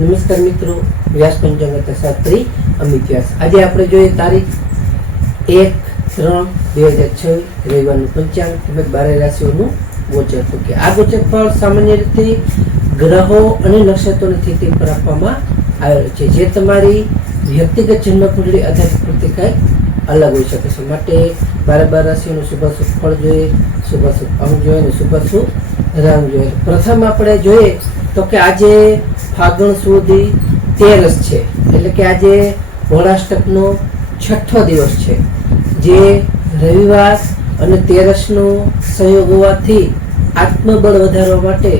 નમસ્કાર મિત્રો, વ્યાસ પંચાંગ શાસ્ત્રી અમિત વ્યાસ. આજે આપણે જોઈએ તારીખ 1/3/2026 રવિવારનું પંચાંગ તેમજ 12 રાશિઓનું ગોચર. તો કે આ ગોચર ફળ સામાન્ય રીતે ગ્રહો અને નક્ષત્રોની સ્થિતિ પર આપવામાં આવેલો છે, જે તમારી વ્યક્તિગત જન્મ કુંડળી આધારિત પ્રતિકાય અલગ હોઈ શકે છે. માટે 12 રાશિઓનું શુભાશુભ ફળ જોઈએ, શુભાશુભ અંગ જોઈએ અને શુભાશુભ રંગ જોઈએ. પ્રથમ આપણે જોઈએ તો કે આજે ફાગણ સુધી 13 છે, એટલે કે આજે હોળાષ્ટકનો 6થો દિવસ છે, જે રવિવાર અને 13નો સંયોગ હોવાથી આત્મબળ વધારવા માટે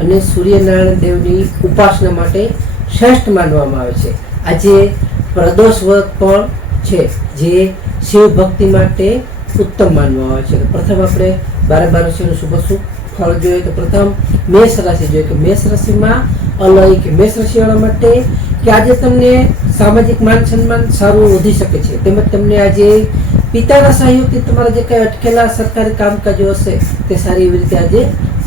અને સૂર્યનારાયણ દેવની ઉપાસના માટે શ્રેષ્ઠ માનવામાં આવે છે. આજે પ્રદોષ વ્રત પણ છે, જે શિવ ભક્તિ માટે ઉત્તમ માનવામાં આવે છે. પ્રથમ આપણે 12 રાશિઓનું શુભાશુભ ફળ જોઈએ તો પ્રથમ મેષ રાશિ જોઈએ. કે મેષ રાશિમાં અલય કે મેષ રાશિવાળા માટે કે આજે તમને સામાજિક માન સન્માન સારું વધી શકે છે, તેમજ તમને આજે પિતાના સહયોગથી તમારા જે કંઈ અટકેલા સરકારી કામકાજો હશે તે સારી એવી રીતે આજે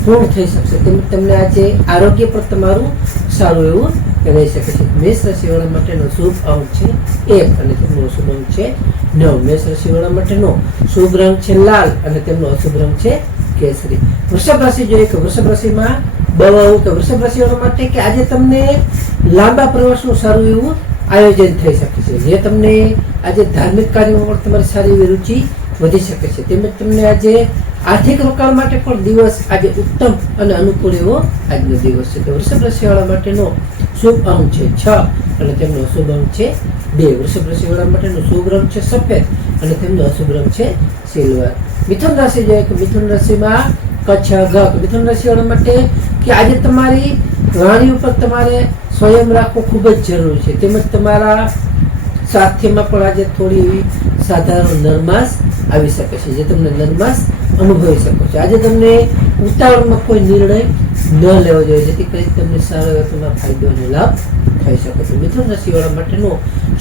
પૂર્ણ થઈ શકશે. તેમજ તમને આજે આરોગ્ય પર તમારું સારું એવું રહી શકે છે. મેષ રાશિવાળા માટેનો શુભ અંક છે 1 અને તેમનો અશુભ અંક છે 9. મેષ રાશિવાળા માટેનો શુભ રંગ છે લાલ અને તેમનો અશુભ રંગ છે કેસરી. વૃષભ રાશિ જોઈએ કે વૃષભ રાશિમાં બવાઓ કે વૃષભ રાશિવાળા માટે કે આજે તમને લાંબા પ્રવાસનું સારું એવું આયોજન થઈ શકે છે, જે તમને આજે ધાર્મિક કાર્યોમાં પણ તમારી સારી એવી રુચિ વધી શકે છે. તેમજ તમને આજે આર્થિક રોકાણ માટે પણ દિવસ આજે ઉત્તમ અને અનુકૂળ એવો આજનો દિવસ છે. તો વૃષભ રાશિવાળા માટેનો શુભ અંક છે 6 અને તેમનો અશુભ અંક છે 2. વૃષભ રાશિવાળા માટેનો શુભ રંગ છે સફેદ અને તેમનો અશુભ રંગ છે સિલ્વર. મિથુન રાશિ જોઈએ કે મિથુન રાશિમાં કચ્છ ગ. મિથુન રાશિવાળા માટે કે આજે તમારી વાણી ઉપર તમારે સ્વયં રાખવું ખૂબ જ જરૂરી છે. તેમજ તમારા સ્વાસ્થ્યમાં પણ આજે થોડી એવી સાધારણ નરમાશ આવી શકે છે, જે તમને નરમાશ અનુભવી શકો છો. આજે તમને ઉતાવળમાં કોઈ નિર્ણય ન લેવો જોઈએ, જેથી કરી તમને સારો એવો તમારો ફાયદો અને લાભ થઈ શકે છે. મિથુન રાશિવાળા માટેનો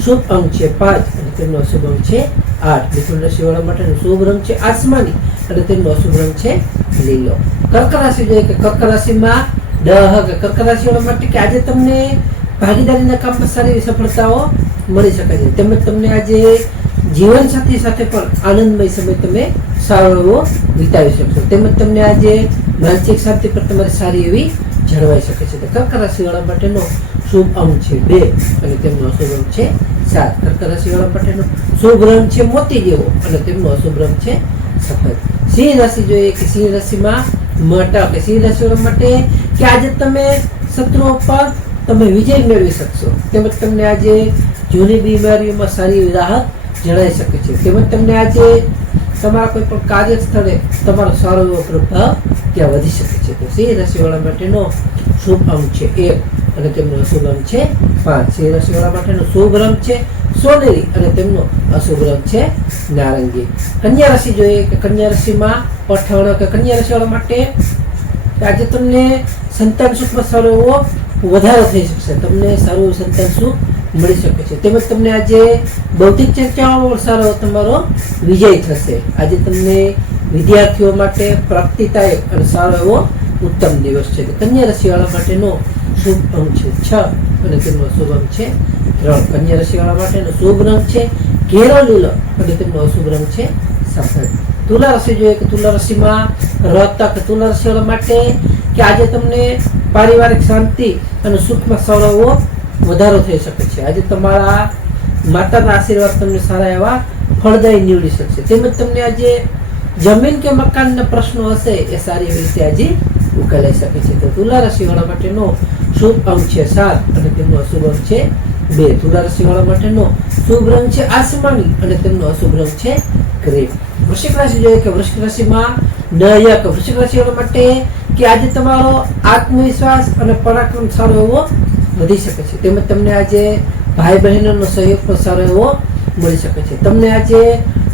શુભ અંક છે 5 અને તેમનો અશુભ અંક છે 8. મિથુન રાશિવાળા માટેનો શુભ રંગ છે આસમાની અને તેમનો અશુભ રંગ છે લીલો. કર્ક રાશિ જોઈએ કે કર્ક રાશિમાં કર્ક રાશિવાળા માટે કે આજે તમને ભાગીદારીના કામમાં સારી એવી સફળતાઓ મળી શકે છે. તેમજ તમને આજે જીવનસાથી સાથે પણ આનંદમય સમય તમે સારો એવો વિતાવી શકશો. તેમજ તમને આજે માનસિક શાંતિ પર તમારી સારી એવી જળવાઈ શકે છે. તો કર્ક રાશિવાળા માટેનો શુભ અંક છે 2 અને તેમનો અશુભ અંક છે 7. કર્ક રાશિવાળા માટેનો શુભ રંગ છે મોતી જેવો અને તેમનો અશુભ રંગ છે સફેદ. સિંહ રાશિ જોઈએ કે સિંહ રાશિમાં મટા કે સિંહ રાશિવાળા માટે કે આજે તમે શત્રુઓ પર તમે વિજય મેળવી શકશો. તેમજ તમને આજે જૂની બીમારીઓમાં સારી એવી રાહત જણાઈ શકે છે. તેમજ તમને આજે તમારા કોઈ પણ કાર્યસ્થળે તમારો સારો એવો પ્રભાવ ત્યાં વધી શકે છે. તો સિંહ રાશિવાળા માટેનો શુભ અંક છે 1 અને તેમનો અશુભ અંક છે 5. સિંહ રાશિવાળા માટેનો શુભ રંગ છે સોનેરી અને તેમનો અશુભ રંગ છે નારંગી. કન્યા રાશિ જોઈએ કે કન્યા રાશિમાં પઠાણ કે કન્યા રાશિવાળા માટે આજે તમને સંતાન સુખમાં સારો એવો વધારો થઈ શકશે. તમને સારું એવું સંતાન સુખ મળી શકે છે. તેમજ તમને આજે બૌદ્ધિક ચર્ચાઓમાં સારો તમારો વિજય થશે. આજે તમને વિદ્યાર્થીઓ માટે પ્રાપ્તિદાયક અને સારો એવો ઉત્તમ દિવસ છે. કન્યા રાશિવાળા માટેનો શુભ અંક છે 6 અને તેમનો શુભ અંક છે 3. કન્યા રાશિવાળા માટેનો શુભ રંગ છે ઘેરો લીલો અને તેમનો અશુભ રંગ છે સફેદ. તુલા રાશિ જોઈએ કે તુલા રાશિમાં રહતા કે તુલા રાશિવાળા માટે કે આજે તમને પારિવારિક શાંતિ અને સુખમાં સારો એવો વધારો થઈ શકે છે. આજે તમારા માતાના આશીર્વાદ તમને સારા એવા ફળદાયી નીવડી શકશે. તેમજ તમને આજે જમીન કે મકાનના પ્રશ્નો હશે એ સારી એવી રીતે આજે ઉકેલાઈ શકે છે. તો તુલા રાશિવાળા માટેનો શુભ અંક છે 7 અને તેમનો અશુભ અંક છે 2. તુલા રાશિવાળા માટેનો શુભ રંગ છે આસમાની અને તેમનો અશુભ રંગ છે ક્રીમ. વૃશ્ચિક રાશિ જોઈએ કે વૃશ્ચિક રાશિમાં નયક. વૃશ્ચિક રાશિવાળા માટે કે આજે તમારો આત્મવિશ્વાસ અને પરાક્રમ સારો એવો વધી શકે છે. તેમજ તમને આજે ભાઈ બહેનોનો સહયોગ પણ સારો એવો મળી શકે છે. તમને આજે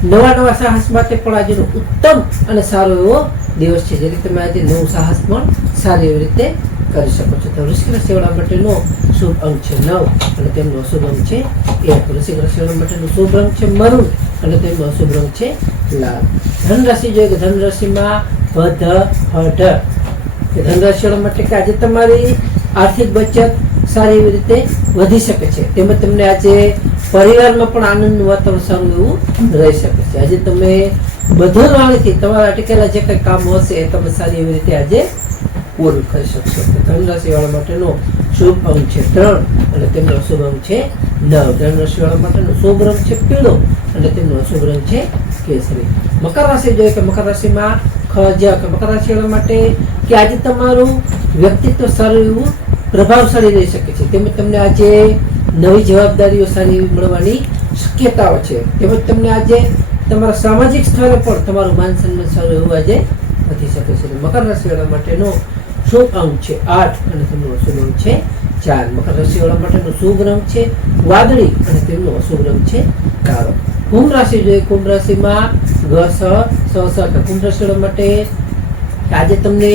નવા સાહસ માટે પણ આજનો ઉત્તમ અને સારો એવો દિવસ છે, જેથી તમે આજે નવું સાહસ પણ સારી એવી રીતે કરી શકો છો. તો વૃશ્ચિક રાશિવાળા માટેનો શુભ અંક છે 9 અને તેમનો અશુભ અંક છે 1. વૃશ્ચિક રાશિવાળા માટેનો શુભ રંગ છે મરૂન અને તેમનો અશુભ રંગ છે લાલ. ધન રાશિ જોઈએ કે ધન રાશિમાં ધન રાશિવાળા માટે કે આજે તમારી આર્થિક બચત સારી એવી રીતે વધી શકે છે. તેમજ તમને આજે પરિવારમાં પણ આનંદનું વાતાવરણ સારું એવું રહી શકે છે. આજે તમે મધુર વાણીથી તમારા અટકેલા જે કંઈ કામ હશે એ તમે સારી એવી રીતે આજે પૂરું કરી શકશો. ધન રાશિ વાળા માટેનો શુભ અંક છે 3 અને તેમનો અશુભ અંક છે 9. ધન રાશિ વાળા માટેનો શુભ રંગ છે પીળો અને તેમનો અશુભ રંગ છે કેસરી. મકર રાશિ જોઈએ કે મકર રાશિમાં મકર રાશિ વાળા માટે કે આજે તમારું વ્યક્તિત્વ સારું એવું પ્રભાવશાળી રહી શકે છે. તેમજ તમને આજે નવી જવાબદારીઓ સારી એવી મળવાની શક્યતાઓ છે. તેમજ તમને આજે તમારા સામાજિક સ્તરે પણ તમારું માન સન્માન સારું એવું આજે વધી શકે છે. મકર રાશિ વાળા માટેનો શુભ અંક છે 8 અને તેમનો અશુભ અંક છે 4. મકર રાશિ વાળા માટેનો શુભ રંગ છે વાદળી અને તેમનો અશુભ રંગ છે કાળો. કુંભ રાશિ જોઈએ. કુંભ રાશિમાં કુંભ રાશિ વાળા માટે આજે તમને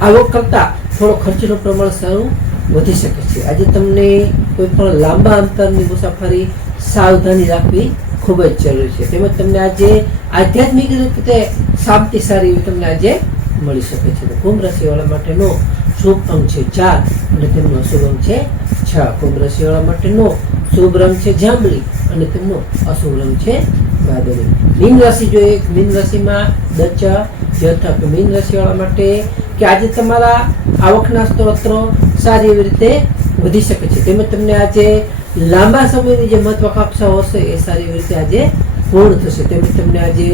આવક કરતા થોડો ખર્ચનું પ્રમાણ સારું વધી શકે છે. આજે તમને કોઈ પણ લાંબા અંતરની મુસાફરી સાવધાની રાખવી ખૂબ જ જરૂરી છે. તેમજ તમને આજે આધ્યાત્મિક રીતે શાંતિ સારી એવી તમને આજે મળી શકે છે. કુંભ રાશિ વાળા માટેનો શુભ અંક છે 4 અને તેમનો અશુભ અંક છે 6. કુંભ રાશિ વાળા માટેનો શુભ રંગ છે જાંબલી અને તેમનો અશુભ રંગ છે વાદળી. મીન રાશિ જોઈએ. મીન રાશિમાં મીન રાશિ વાળા માટે કે આજે તમારા આવકના સ્ત્રોતો સારી એવી રીતે વધી શકે છે. તેમજ તમને આજે લાંબા સમયની જે મહત્વાકાંક્ષાઓ હશે એ સારી એવી રીતે આજે પૂર્ણ થશે. તેમજ તમને આજે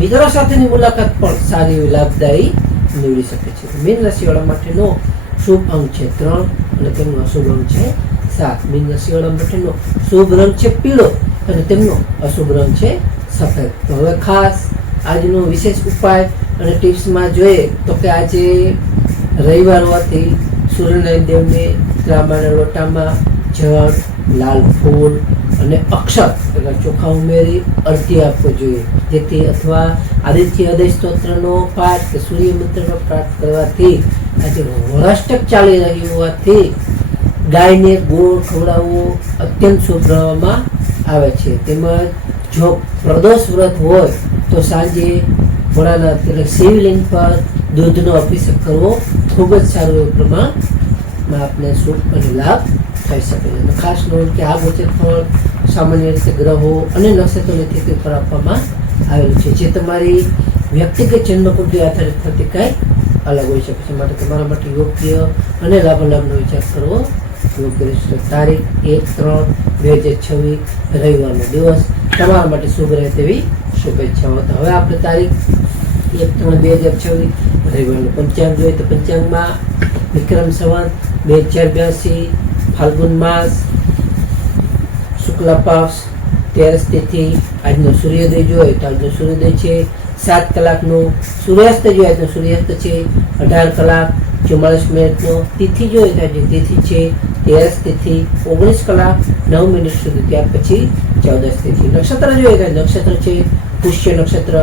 મિત્રો સાથેની મુલાકાત પણ સારી એવી લાભદાયી નીવડી શકે છે. મીન રાશિ વાળા માટેનો શુભ અંક છે 3 અને તેમનો અશુભ અંક છે 7. મીન રાશિ વાળા માટેનો શુભ રંગ છે પીળો અને તેમનો અશુભ રંગ છે સફેદ. તો હવે ખાસ આજનો વિશેષ ઉપાય અને ટિપ્સમાં જોઈએ તો કે આજે રવિવાર હોવાથી સૂર્યનારાયણ દેવને ત્રાંબાના લોટામાં જળ, લાલ ફૂલ અને અક્ષર એટલે ચોખા ઉમેરી અર્ઘ્ય આપવો જોઈએ. જેથી અથવા આદિત્ય હૃદય સ્તોત્રનો પાઠ કે સૂર્ય મંત્રનો પાઠ કરવાથી આજે હોરાષ્ટક ચાલી રહ્યું હોવાથી ગાયને ગોળ ખવડાવવો અત્યંત શુભ ગણવામાં આવે છે. તેમજ જો પ્રદોષ વ્રત હોય તો સાંજે ભોળાનાથ એટલે શિવલિંગ પર દૂધનો અભિષેક કરવો ખૂબ જ સારું એવું પ્રમાણમાં આપણે સુખ અને લાભ થઈ શકે છે. ખાસ નોંધ કે આ ગોચર ફળ સામાન્ય રીતે ગ્રહો અને નક્ષત્રોની સ્થિતિ પર આપવામાં આવેલું છે, જે તમારી વ્યક્તિગત જન્મકુંડળી આધારિત થતી કંઈક અલગ હોઈ શકે છે. માટે તમારા માટે યોગ્ય અને લાભાલાભનો વિચાર કરવો યોગ્ય રહેશે. તારીખ 1-3-2026 રવિવારનો દિવસ તમારા માટે શુભ રહે તેવી શુભેચ્છાઓ. તો હવે આપણે તારીખ 1-3-2026 રવિવારનું પંચાંગ જોઈએ તો પંચાંગમાં વિક્રમ સંવત 2082 ફાલ્ગુન માસ શુક્લ પક્ષ 13 તિથિ. આજનો સૂર્યોદય જોઈએ તો આજનો સૂર્યોદય છે 7 કલાકનો. સૂર્યાસ્ત જોઈએ આજનો સૂર્યાસ્ત છે 18 કલાક 44 મિનિટનો. તિથિ જોઈએ તો આજની તિથિ છે 13 તિથિ 19 કલાક 9 મિનિટ સુધી. ત્યાર પછી 14 તિથિ. નક્ષત્ર જોઈએ તો નક્ષત્ર છે પુષ્ય નક્ષત્ર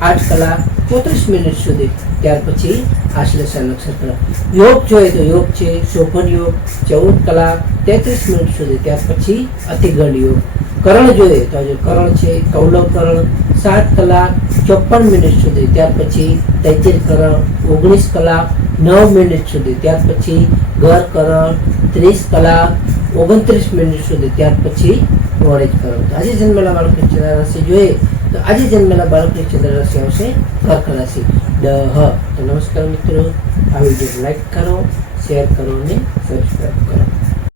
8 કલાક 34 મિનિટ સુધી. ત્યાર પછી આશ્લેષા નક્ષત્ર. યોગ જોઈએ તો યોગ છે શોભન યોગ 14 કલાક 33 મિનિટ સુધી. ત્યાર પછી અતિગંડ યોગ. કરણ જોઈએ તો આજે કરણ છે કૌલવ કરણ 7 કલાક 54 મિનિટ સુધી. ત્યાર પછી તૈતિર કરણ 19 કલાક 9 મિનિટ સુધી. ત્યાર પછી ગર કરણ 30 કલાક 29 મિનિટ સુધી. ત્યાર પછી વણિજ કરણ. આજે જન્મેલા બાળકની ચંદ્ર રાશિ જોઈએ તો આજે જન્મેલા બાળકની ચંદ્ર રાશિ આવશે કર્ક રાશિ તો નમસ્કાર મિત્રો, આ વિડીયો લાઈક કરો, શેર કરો અને